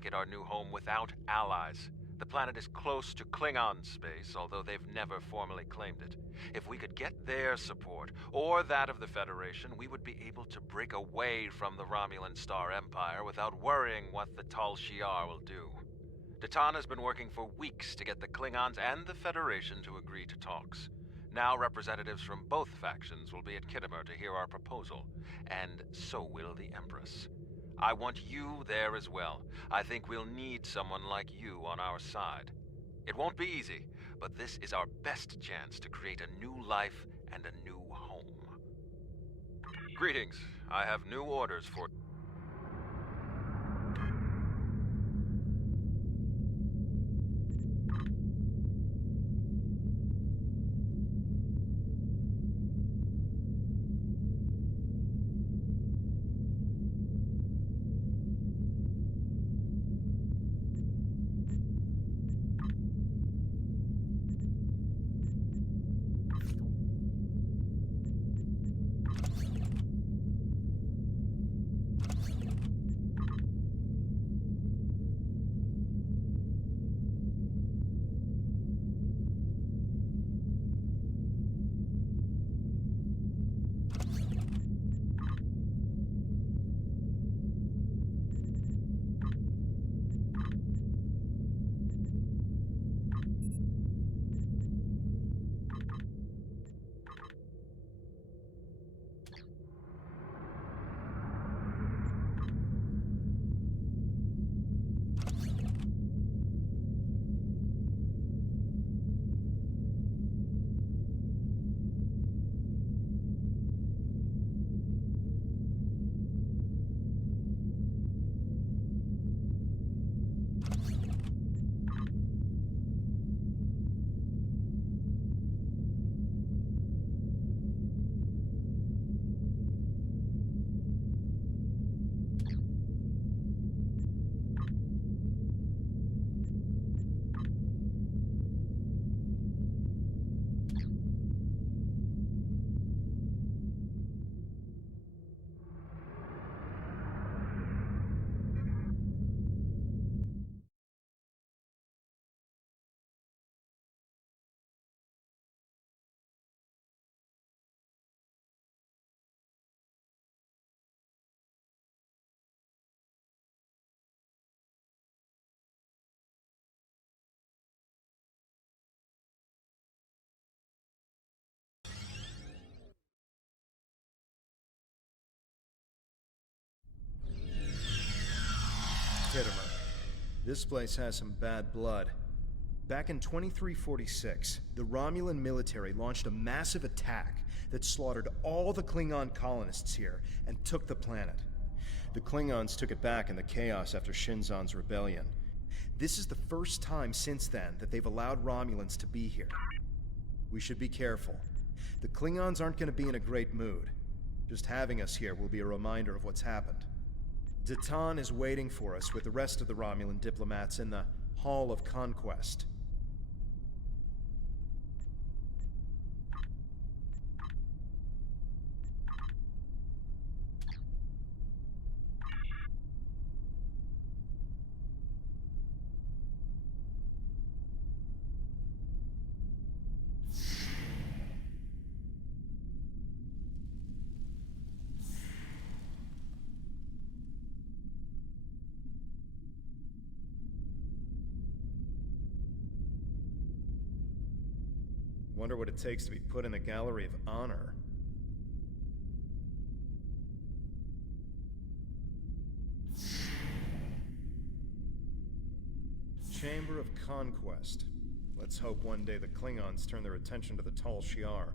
make it our new home without allies. The planet is close to Klingon space, although they've never formally claimed it. If we could get their support, or that of the Federation, we would be able to break away from the Romulan Star Empire without worrying what the Tal Shiar will do. Datan has been working for weeks to get the Klingons and the Federation to agree to talks. Now representatives from both factions will be at Kittimer to hear our proposal, and so will the Empress. I want you there as well. I think we'll need someone like you on our side. It won't be easy, but this is our best chance to create a new life and a new home. Greetings. I have new orders for... Kittimer. This place has some bad blood. Back in 2346, the Romulan military launched a massive attack that slaughtered all the Klingon colonists here and took the planet. The Klingons took it back in the chaos after Shinzon's rebellion. This is the first time since then that they've allowed Romulans to be here. We should be careful. The Klingons aren't going to be in a great mood. Just having us here will be a reminder of what's happened. Datan is waiting for us with the rest of the Romulan diplomats in the Hall of Conquest. Wonder what it takes to be put in the Gallery of Honor. Chamber of Conquest. Let's hope one day the Klingons turn their attention to the Tal Shiar.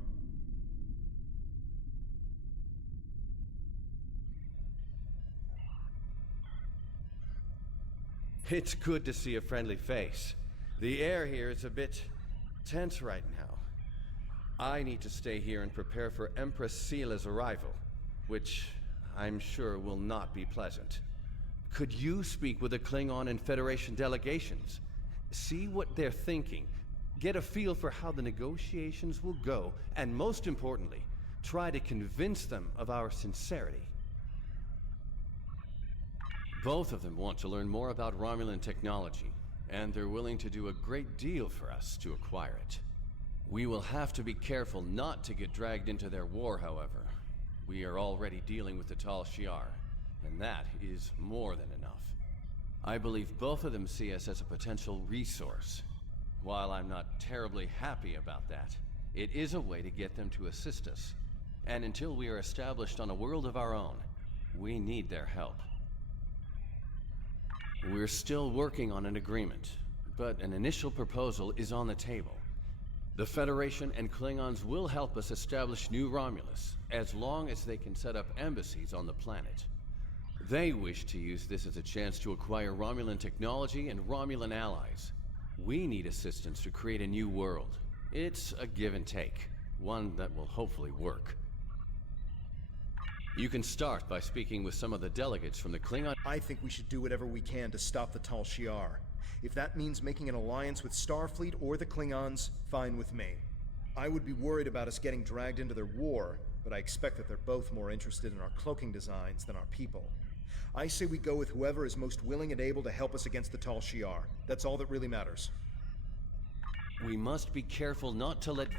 It's good to see a friendly face. The air here is a bit tense right now. I need to stay here and prepare for Empress Sela's arrival, which I'm sure will not be pleasant. Could you speak with the Klingon and Federation delegations? See what they're thinking, get a feel for how the negotiations will go, and most importantly, try to convince them of our sincerity. Both of them want to learn more about Romulan technology, and they're willing to do a great deal for us to acquire it. We will have to be careful not to get dragged into their war, however. We are already dealing with the Tal Shiar, and that is more than enough. I believe both of them see us as a potential resource. While I'm not terribly happy about that, it is a way to get them to assist us. And until we are established on a world of our own, we need their help. We're still working on an agreement, but an initial proposal is on the table. The Federation and Klingons will help us establish New Romulus, as long as they can set up embassies on the planet. They wish to use this as a chance to acquire Romulan technology and Romulan allies. We need assistance to create a new world. It's a give and take, one that will hopefully work. You can start by speaking with some of the delegates from the Klingon... I think we should do whatever we can to stop the Tal Shiar. If that means making an alliance with Starfleet or the Klingons, fine with me. I would be worried about us getting dragged into their war, but I expect that they're both more interested in our cloaking designs than our people. I say we go with whoever is most willing and able to help us against the Tal Shiar. That's all that really matters. We must be careful not to let...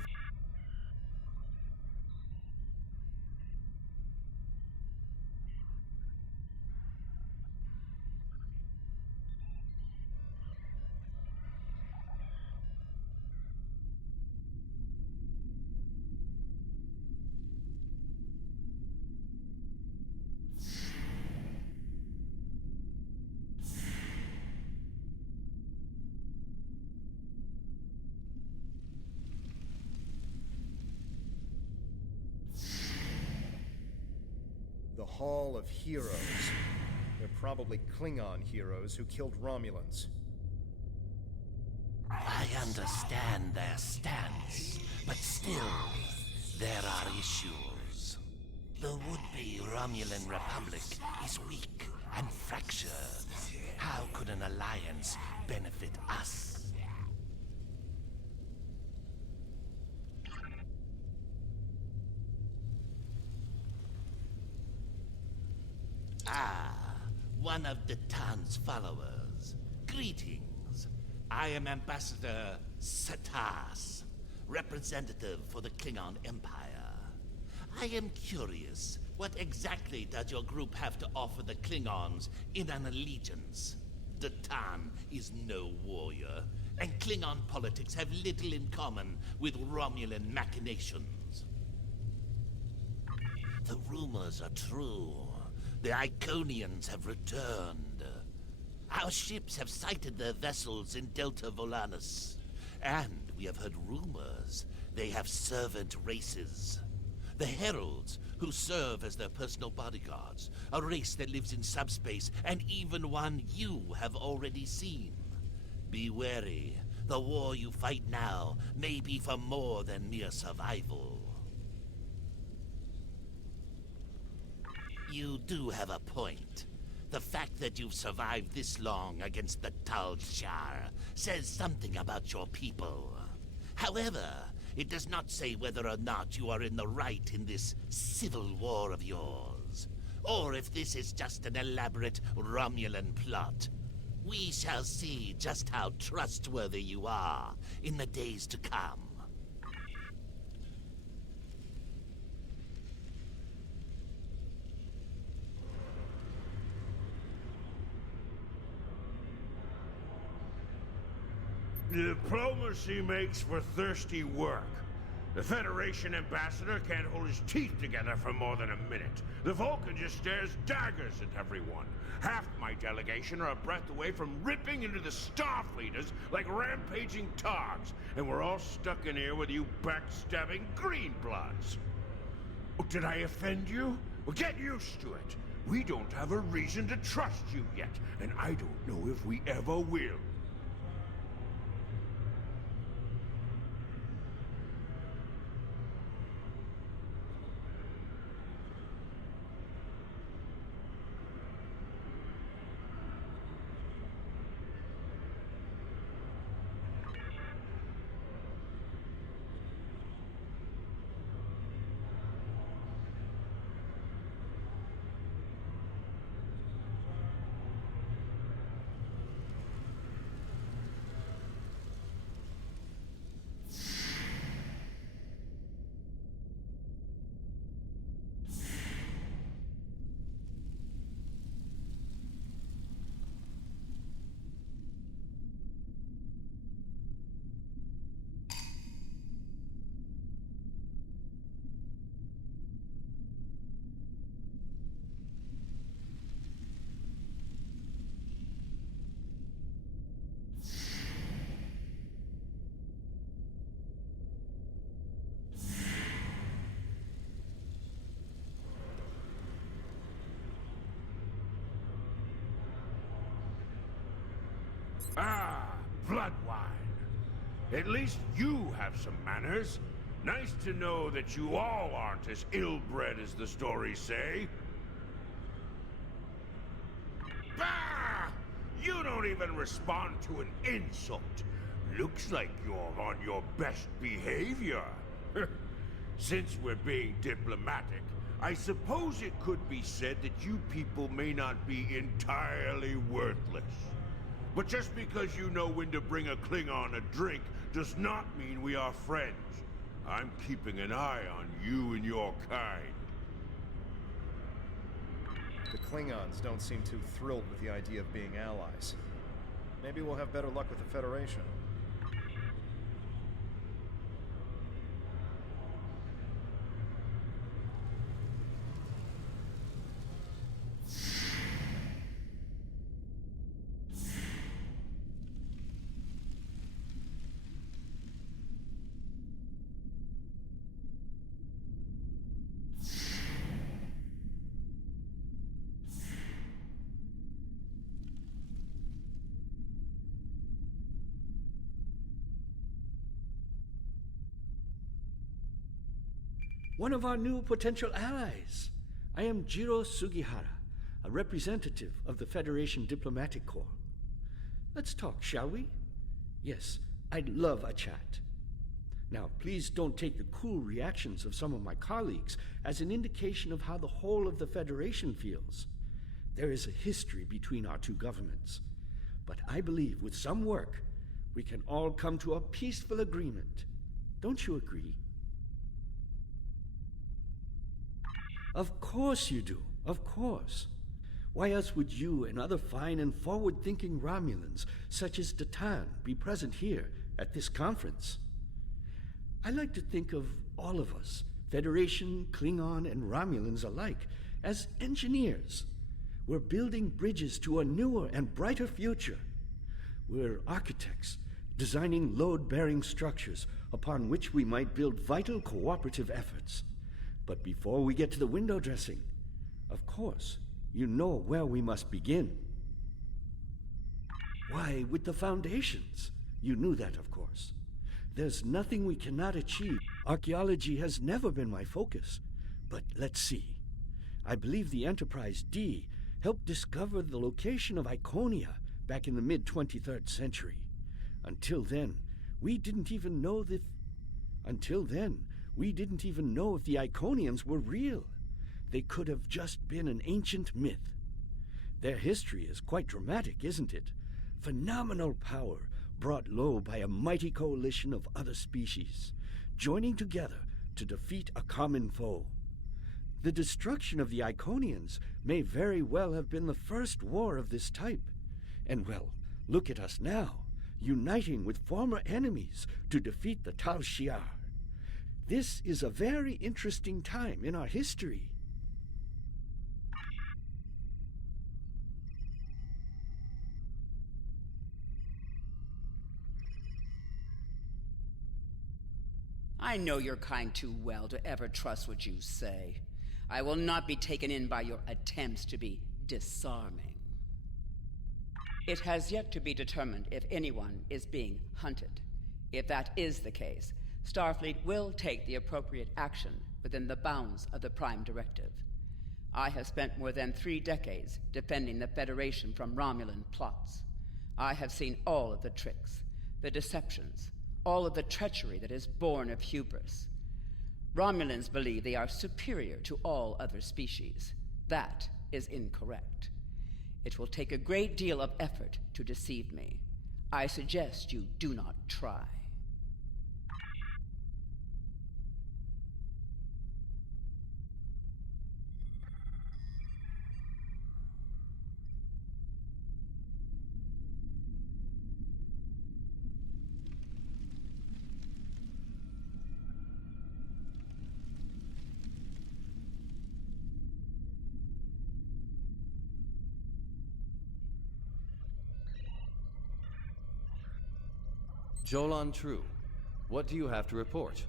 The Hall of Heroes. They're probably Klingon heroes who killed Romulans. I understand their stance, but still, there are issues. The would-be Romulan Republic is weak and fractured. How could an alliance benefit us? Ah, one of the Tan's followers. Greetings. I am Ambassador Satas, representative for the Klingon Empire. I am curious, what exactly does your group have to offer the Klingons in an allegiance? The Tan is no warrior, and Klingon politics have little in common with Romulan machinations. The rumors are true. The Iconians have returned. Our ships have sighted their vessels in Delta Volanus. And we have heard rumors they have servant races. The Heralds, who serve as their personal bodyguards. A race that lives in subspace, and even one you have already seen. Be wary. The war you fight now may be for more than mere survival. You do have a point. The fact that you've survived this long against the Tal Shiar says something about your people. However, it does not say whether or not you are in the right in this civil war of yours, or if this is just an elaborate Romulan plot. We shall see just how trustworthy you are in the days to come. Diplomacy makes for thirsty work. The Federation ambassador can't hold his teeth together for more than a minute. The Vulcan just stares daggers at everyone. Half my delegation are a breath away from ripping into the Starfleeters like rampaging togs, and we're all stuck in here with you backstabbing greenbloods. Oh, did I offend you? Well, get used to it. We don't have a reason to trust you yet, and I don't know if we ever will. Ah, blood wine. At least you have some manners. Nice to know that you all aren't as ill-bred as the stories say. Bah! You don't even respond to an insult. Looks like you're on your best behavior. Since we're being diplomatic, I suppose it could be said that you people may not be entirely worthless. But just because you know when to bring a Klingon a drink does not mean we are friends. I'm keeping an eye on you and your kind. The Klingons don't seem too thrilled with the idea of being allies. Maybe we'll have better luck with the Federation. One of our new potential allies. I am Jiro Sugihara, a representative of the Federation Diplomatic Corps. Let's talk, shall we? Yes, I'd love a chat. Now, please don't take the cool reactions of some of my colleagues as an indication of how the whole of the Federation feels. There is a history between our two governments. But I believe with some work, we can all come to a peaceful agreement. Don't you agree? Of course you do, of course. Why else would you and other fine and forward-thinking Romulans, such as Datan, be present here at this conference? I like to think of all of us, Federation, Klingon, and Romulans alike, as engineers. We're building bridges to a newer and brighter future. We're architects, designing load-bearing structures upon which we might build vital cooperative efforts. But before we get to the window dressing, of course, you know where we must begin. Why, with the foundations. You knew that, of course. There's nothing we cannot achieve. Archaeology has never been my focus. But let's see. I believe the Enterprise D helped discover the location of Iconia back in the mid-23rd century. Until then, we didn't even know if the Iconians were real. They could have just been an ancient myth. Their history is quite dramatic, isn't it? Phenomenal power brought low by a mighty coalition of other species, joining together to defeat a common foe. The destruction of the Iconians may very well have been the first war of this type. And well, look at us now, uniting with former enemies to defeat the Tal Shiar. This is a very interesting time in our history. I know your kind too well to ever trust what you say. I will not be taken in by your attempts to be disarming. It has yet to be determined if anyone is being hunted. If that is the case, Starfleet will take the appropriate action within the bounds of the Prime Directive. I have spent more than 3 decades defending the Federation from Romulan plots. I have seen all of the tricks, the deceptions, all of the treachery that is born of hubris. Romulans believe they are superior to all other species. That is incorrect. It will take a great deal of effort to deceive me. I suggest you do not try. Jolan True, what do you have to report?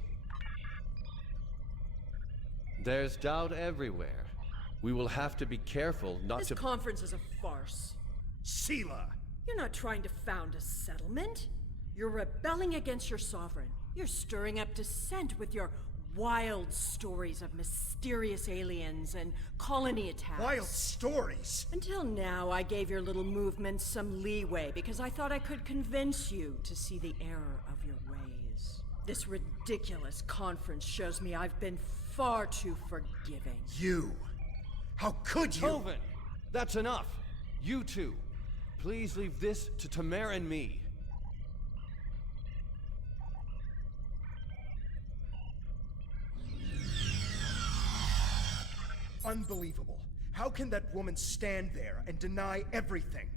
There's doubt everywhere. We will have to be careful not This to... conference is a farce. Sela! You're not trying to found a settlement. You're rebelling against your sovereign. You're stirring up dissent with your wild stories of mysterious aliens and colony attacks. Wild stories? Until now, I gave your little movement some leeway because I thought I could convince you to see the error of your ways. This ridiculous conference shows me I've been far too forgiving. You? How could you? Oven! That's enough! You two, please leave this to Tamara and me. Unbelievable. How can that woman stand there and deny everything?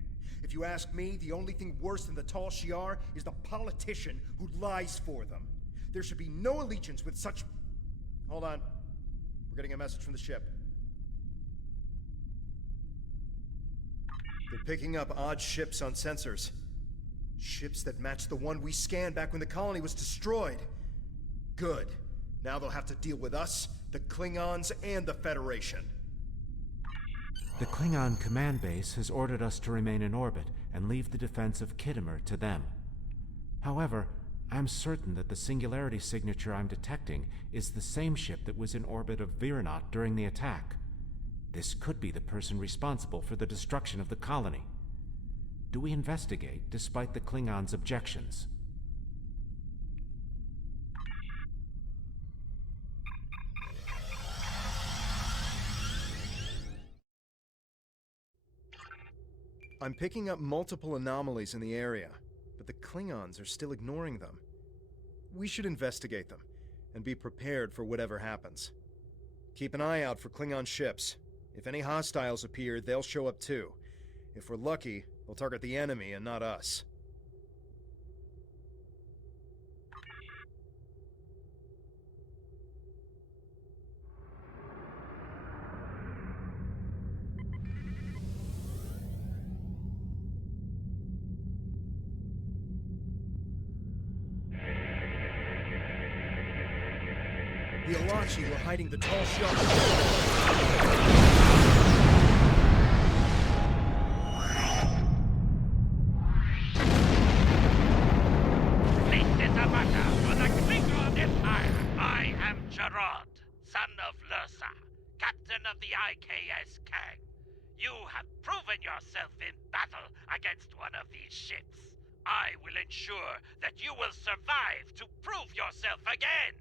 If you ask me, the only thing worse than the Tal Shiar is the politician who lies for them. There should be no allegiance with such... Hold on. We're getting a message from the ship. They're picking up odd ships on sensors. Ships that match the one we scanned back when the colony was destroyed. Good. Now they'll have to deal with us, the Klingons, and the Federation. The Klingon command base has ordered us to remain in orbit and leave the defense of Khitomer to them. However, I'm certain that the singularity signature I'm detecting is the same ship that was in orbit of Viranot during the attack. This could be the person responsible for the destruction of the colony. Do we investigate despite the Klingons' objections? I'm picking up multiple anomalies in the area, but the Klingons are still ignoring them. We should investigate them, and be prepared for whatever happens. Keep an eye out for Klingon ships. If any hostiles appear, they'll show up too. If we're lucky, they'll target the enemy and not us. The Alachi were hiding the Tal Shiar. This is a matter for the Klingon Empire. I am Gerard, son of Lursa, captain of the IKS Kang. You have proven yourself in battle against one of these ships. I will ensure that you will survive to prove yourself again.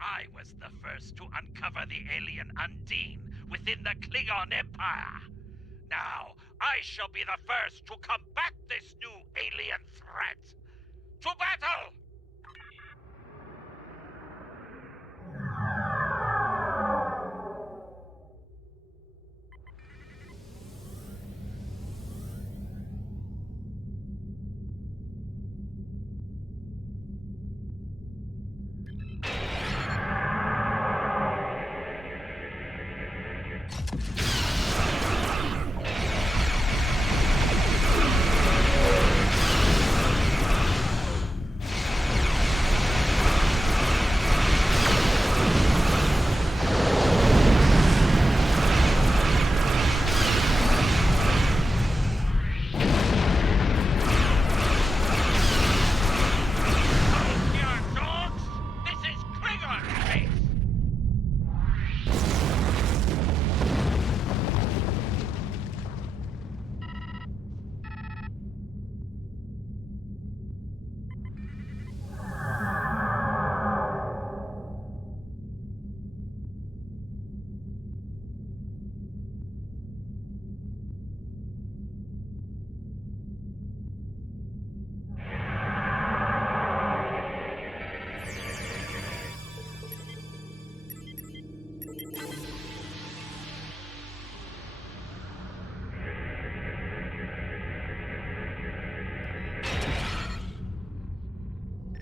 I was the first to uncover the alien Undine within the Klingon Empire. Now, I shall be the first to combat this new alien threat. To battle!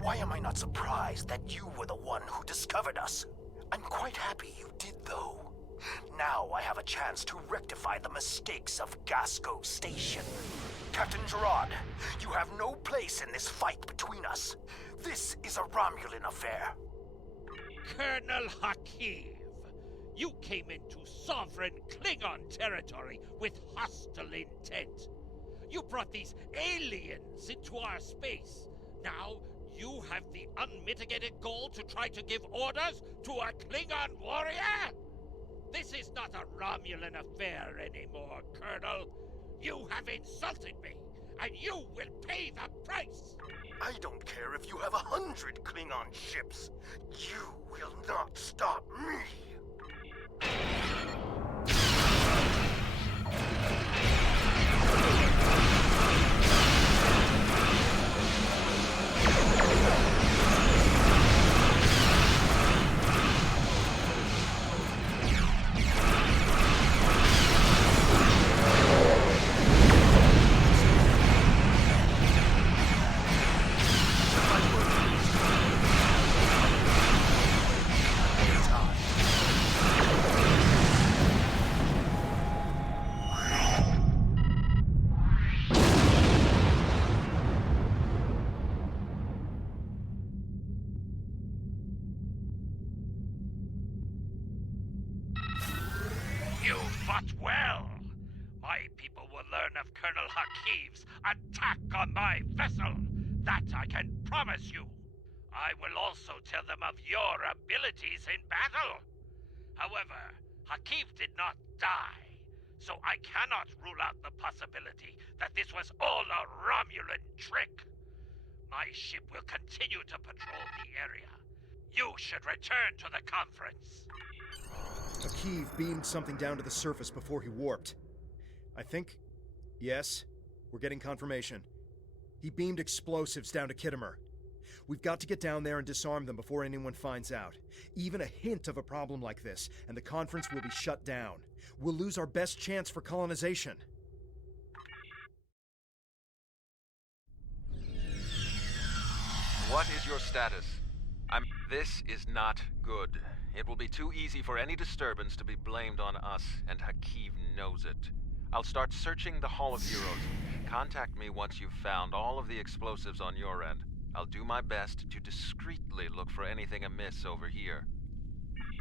Why am I not surprised that you were the one who discovered us? I'm quite happy you did, though. Now I have a chance to rectify the mistakes of Gasco Station. Captain Gerard, you have no place in this fight between us. This is a Romulan affair. Colonel Hakiv, you came into sovereign Klingon territory with hostile intent. You brought these aliens into our space. Now, you have the unmitigated goal to try to give orders to a Klingon warrior? This is not a Romulan affair anymore, Colonel. You have insulted me, and you will pay the price! I don't care if you have 100 Klingon ships. You will not stop me! You fought well. My people will learn of Colonel Hakiv's attack on my vessel. That I can promise you. I will also tell them of your abilities in battle. However, Hakiv did not die, so I cannot rule out the possibility that this was all a Romulan trick. My ship will continue to patrol the area. You should return to the conference. Hakiv beamed something down to the surface before he warped. I think... yes, we're getting confirmation. He beamed explosives down to Kittimer. We've got to get down there and disarm them before anyone finds out. Even a hint of a problem like this, and the conference will be shut down. We'll lose our best chance for colonization. What is your status? This is not good. It will be too easy for any disturbance to be blamed on us, and Hakiv knows it. I'll start searching the Hall of Heroes. Contact me once you've found all of the explosives on your end. I'll do my best to discreetly look for anything amiss over here.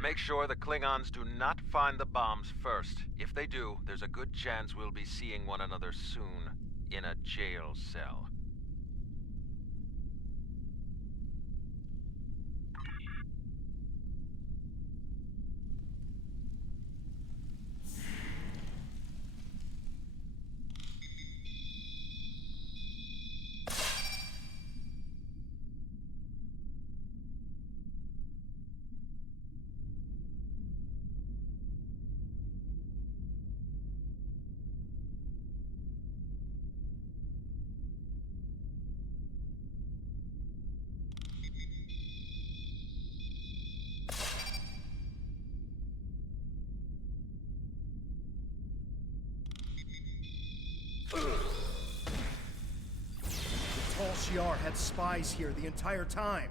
Make sure the Klingons do not find the bombs first. If they do, there's a good chance we'll be seeing one another soon in a jail cell. The Tal Shiar had spies here the entire time.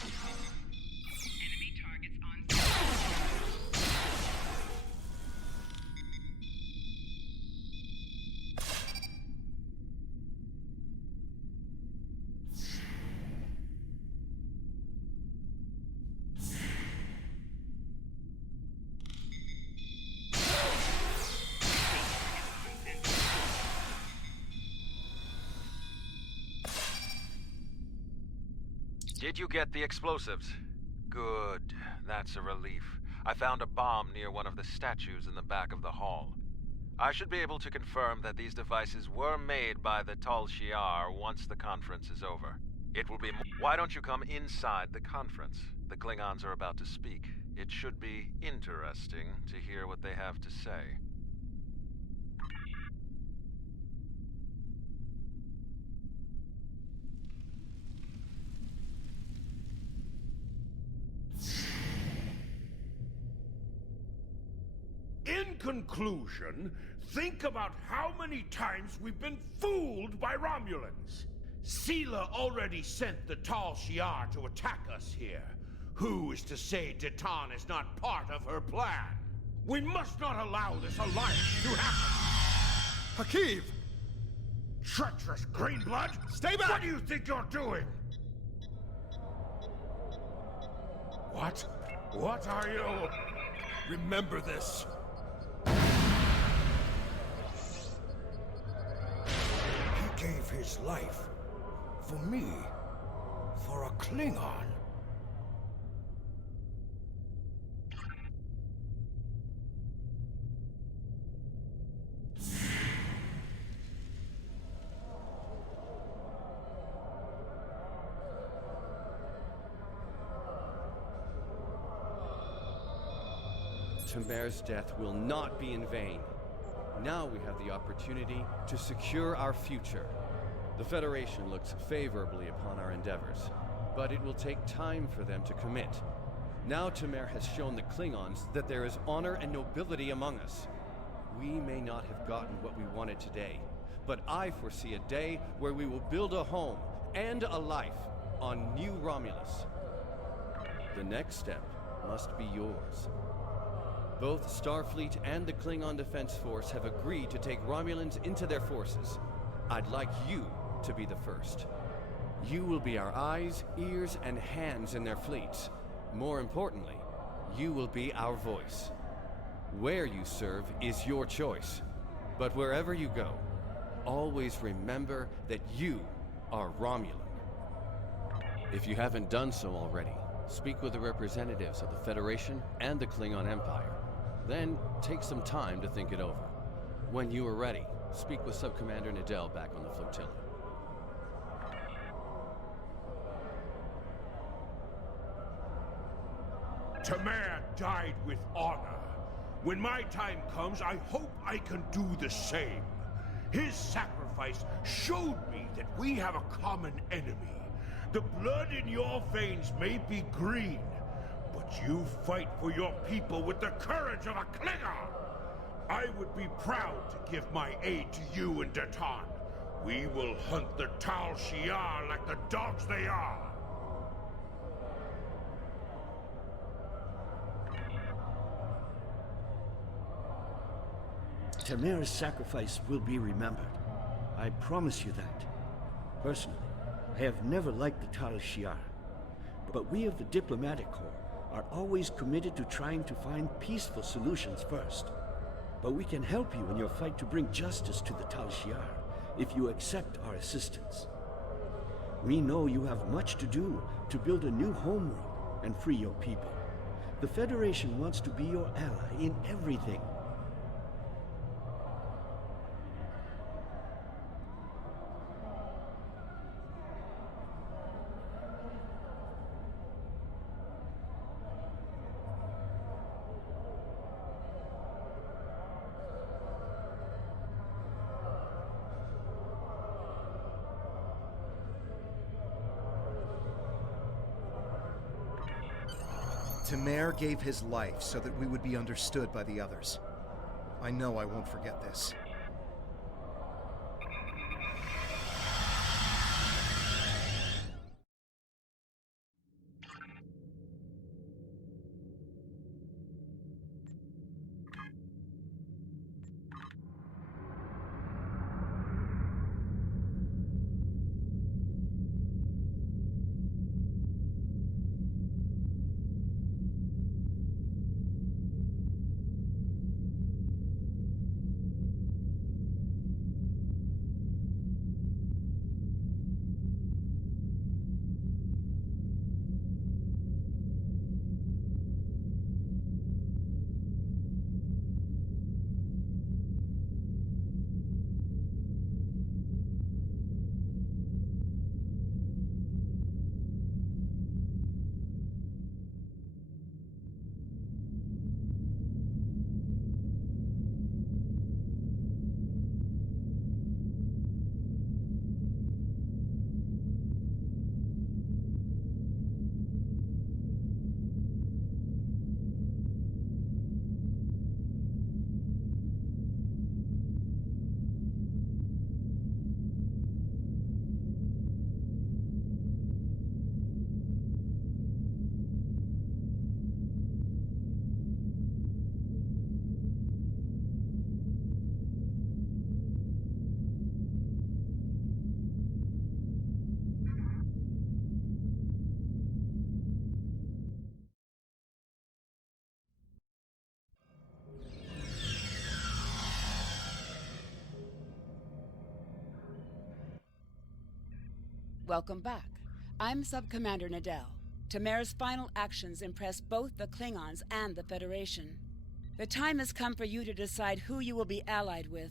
Enemy targets on. Did you get the explosives? Good. That's a relief. I found a bomb near one of the statues in the back of the hall. I should be able to confirm that these devices were made by the Tal Shiar once the conference is over. It will be Why don't you come inside the conference? The Klingons are about to speak. It should be interesting to hear what they have to say. In conclusion, think about how many times we've been fooled by Romulans. Sela already sent the Tal Shiar to attack us here. Who is to say Titan is not part of her plan? We must not allow this alliance to happen. Hakiv! Treacherous greenblood! Stay back! What do you think you're doing? What? What are you? Remember this. He gave his life for me, for a Klingon. Tamer's death will not be in vain. Now we have the opportunity to secure our future. The Federation looks favorably upon our endeavors, but it will take time for them to commit. Now Tamer has shown the Klingons that there is honor and nobility among us. We may not have gotten what we wanted today, but I foresee a day where we will build a home and a life on New Romulus. The next step must be yours. Both Starfleet and the Klingon Defense Force have agreed to take Romulans into their forces. I'd like you to be the first. You will be our eyes, ears, and hands in their fleets. More importantly, you will be our voice. Where you serve is your choice. But wherever you go, always remember that you are Romulan. If you haven't done so already, speak with the representatives of the Federation and the Klingon Empire. Then, take some time to think it over. When you are ready, speak with Subcommander Nadell back on the flotilla. Tamer died with honor. When my time comes, I hope I can do the same. His sacrifice showed me that we have a common enemy. The blood in your veins may be green, but you fight for your people with the courage of a Klingon! I would be proud to give my aid to you and Datan. We will hunt the Tal Shiar like the dogs they are! Tamer's sacrifice will be remembered. I promise you that. Personally, I have never liked the Tal Shiar, but we of the Diplomatic Corps are always committed to trying to find peaceful solutions first. But we can help you in your fight to bring justice to the Tal Shiar if you accept our assistance. We know you have much to do to build a new homeworld and free your people. The Federation wants to be your ally in everything. Tamer gave his life so that we would be understood by the others. I know I won't forget this. Welcome back. I'm Sub-Commander Nadell. Tamara's final actions impressed both the Klingons and the Federation. The time has come for you to decide who you will be allied with.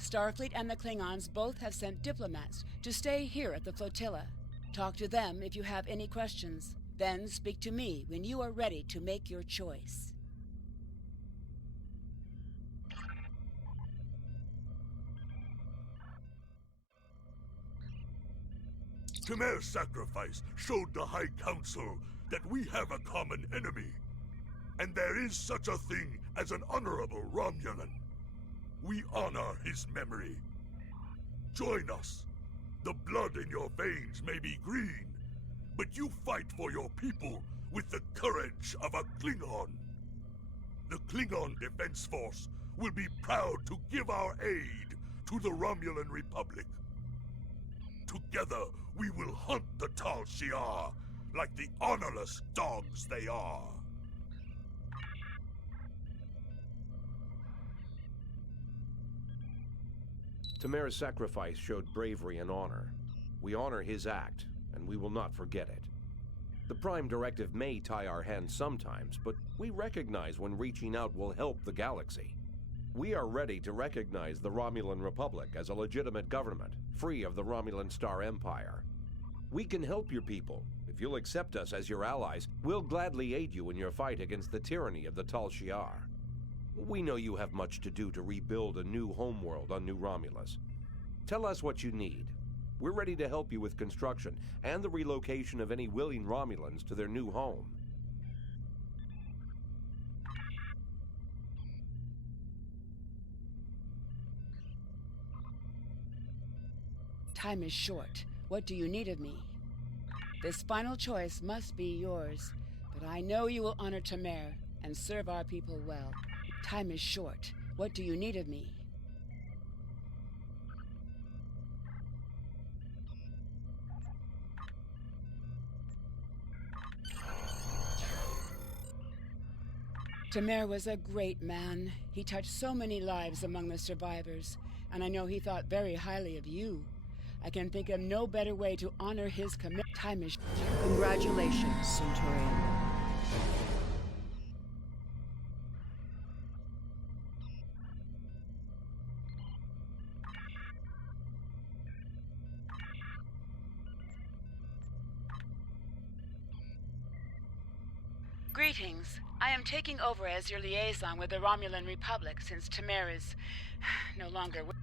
Starfleet and the Klingons both have sent diplomats to stay here at the flotilla. Talk to them if you have any questions. Then speak to me when you are ready to make your choice. Tamara's sacrifice showed the High Council that we have a common enemy. And there is such a thing as an honorable Romulan. We honor his memory. Join us. The blood in your veins may be green, but you fight for your people with the courage of a Klingon. The Klingon Defense Force will be proud to give our aid to the Romulan Republic. Together, we will hunt the Tal Shiar like the honorless dogs they are. Tamara's sacrifice showed bravery and honor. We honor his act, and we will not forget it. The Prime Directive may tie our hands sometimes, but we recognize when reaching out will help the galaxy. We are ready to recognize the Romulan Republic as a legitimate government, free of the Romulan Star Empire. We can help your people. If you'll accept us as your allies, we'll gladly aid you in your fight against the tyranny of the Tal Shiar. We know you have much to do to rebuild a new homeworld on New Romulus. Tell us what you need. We're ready to help you with construction and the relocation of any willing Romulans to their new home. Time is short. What do you need of me? This final choice must be yours, but I know you will honor Tamara and serve our people well. Time is short. What do you need of me? Tamara was a great man. He touched so many lives among the survivors, and I know he thought very highly of you. I can think of no better way to honor his commitment. Time is... Congratulations, Centurion. Greetings. I am taking over as your liaison with the Romulan Republic since Tamara is no longer with...